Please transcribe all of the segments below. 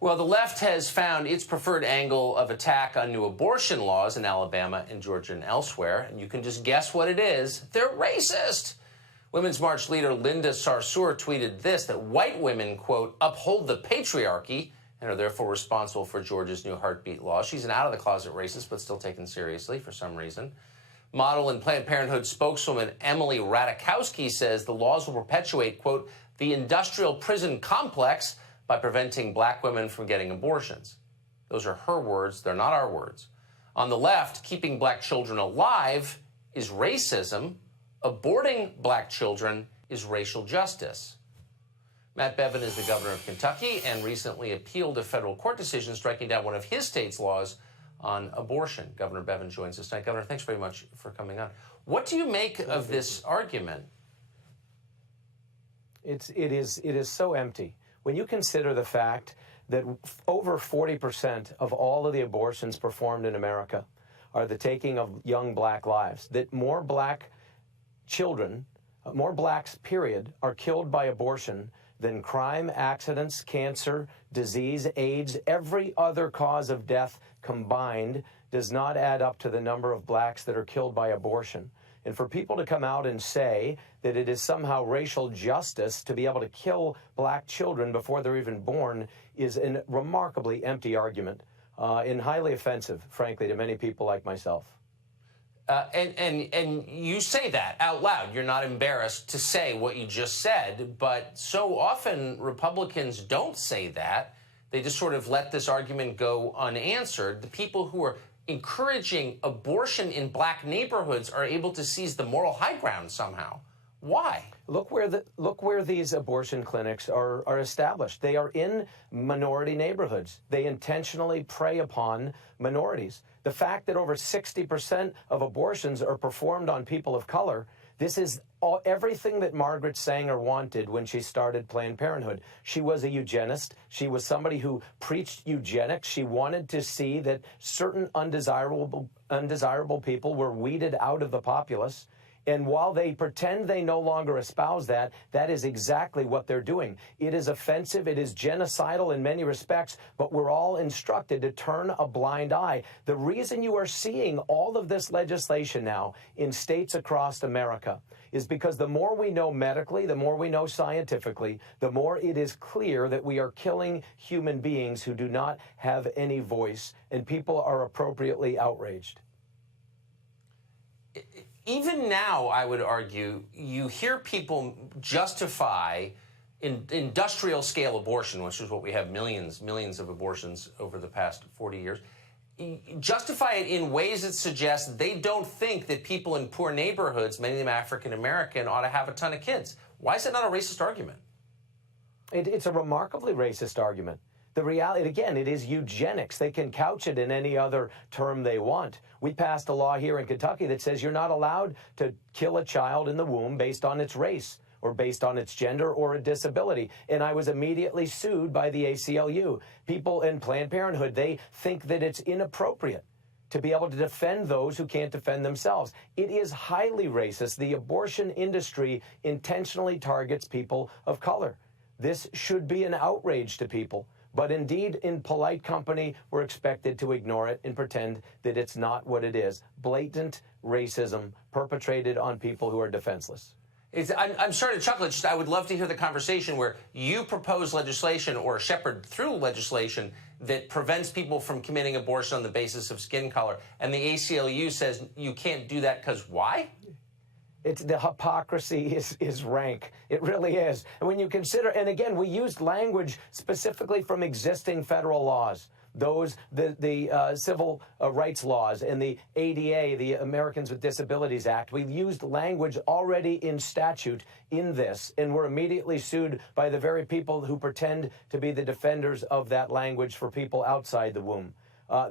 Well, the left has found its preferred angle of attack on new abortion laws in Alabama and Georgia and elsewhere. And you can just guess what it is. They're racist. Women's March leader Linda Sarsour tweeted this, that white women, quote, uphold the patriarchy and are therefore responsible for Georgia's new heartbeat law. She's an out-of-the-closet racist, but still taken seriously for some reason. Model and Planned Parenthood spokeswoman Emily Ratajkowski says the laws will perpetuate, quote, the industrial prison complex by preventing black women from getting abortions. Those are her words. They're not our words. On the left, keeping black children alive is racism. Aborting black children is racial justice. Matt Bevin is the governor of Kentucky and recently appealed a federal court decision striking down one of his state's laws on abortion. Governor Bevin joins us tonight. Governor, thanks very much for coming on. What do you make of this argument? It is so empty. When you consider the fact that over 40% of all of the abortions performed in America are the taking of young black lives, that more black children, more blacks, period, are killed by abortion than crime, accidents, cancer, disease, AIDS, every other cause of death combined does not add up to the number of blacks that are killed by abortion. And for people to come out and say that it is somehow racial justice to be able to kill black children before they're even born is a remarkably empty argument and highly offensive, frankly, to many people like myself. And you say that out loud. You're not embarrassed to say what you just said, but so often Republicans don't say that. They just sort of let this argument go unanswered. The people who are encouraging abortion in black neighborhoods are able to seize the moral high ground somehow. Why? Look where these abortion clinics are established. They are in minority neighborhoods. They intentionally prey upon minorities. The fact that over 60% of abortions are performed on people of color, this is everything that Margaret Sanger wanted when she started Planned Parenthood. She was a eugenist. She was somebody who preached eugenics. She wanted to see that certain undesirable people were weeded out of the populace. And while they pretend they no longer espouse that, that is exactly what they're doing. It is offensive. It is genocidal in many respects, but we're all instructed to turn a blind eye. The reason you are seeing all of this legislation now in states across America is because the more we know medically, the more we know scientifically, the more it is clear that we are killing human beings who do not have any voice, and people are appropriately outraged. Even now, I would argue, you hear people justify industrial-scale abortion, which is what we have millions of abortions over the past 40 years, justify it in ways that suggest they don't think that people in poor neighborhoods, many of them African-American, ought to have a ton of kids. Why is it not a racist argument? It's a remarkably racist argument. The reality, again, it is eugenics. They can couch it in any other term they want. We passed a law here in Kentucky that says you're not allowed to kill a child in the womb based on its race or based on its gender or a disability. And I was immediately sued by the ACLU. People in Planned Parenthood, they think that it's inappropriate to be able to defend those who can't defend themselves. It is highly racist. The abortion industry intentionally targets people of color. This should be an outrage to people. But indeed, in polite company, we're expected to ignore it and pretend that it's not what it is. Blatant racism perpetrated on people who are defenseless. I'm sorry to chuckle. I would love to hear the conversation where you propose legislation or shepherd through legislation that prevents people from committing abortion on the basis of skin color. And the ACLU says you can't do that because why? The hypocrisy is rank. It really is. And when you consider, and again, we used language specifically from existing federal laws, the civil rights laws and the ADA, the Americans with Disabilities Act. We used language already in statute in this, and were immediately sued by the very people who pretend to be the defenders of that language for people outside the womb.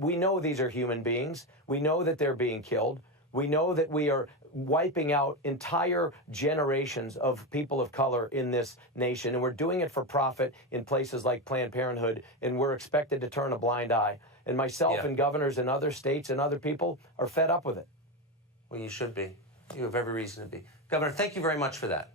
We know these are human beings. We know that they're being killed. We know that we are wiping out entire generations of people of color in this nation, and we're doing it for profit in places like Planned Parenthood, and we're expected to turn a blind eye. And myself and governors in other states and other people are fed up with it. Well, you should be. You have every reason to be. Governor, thank you very much for that.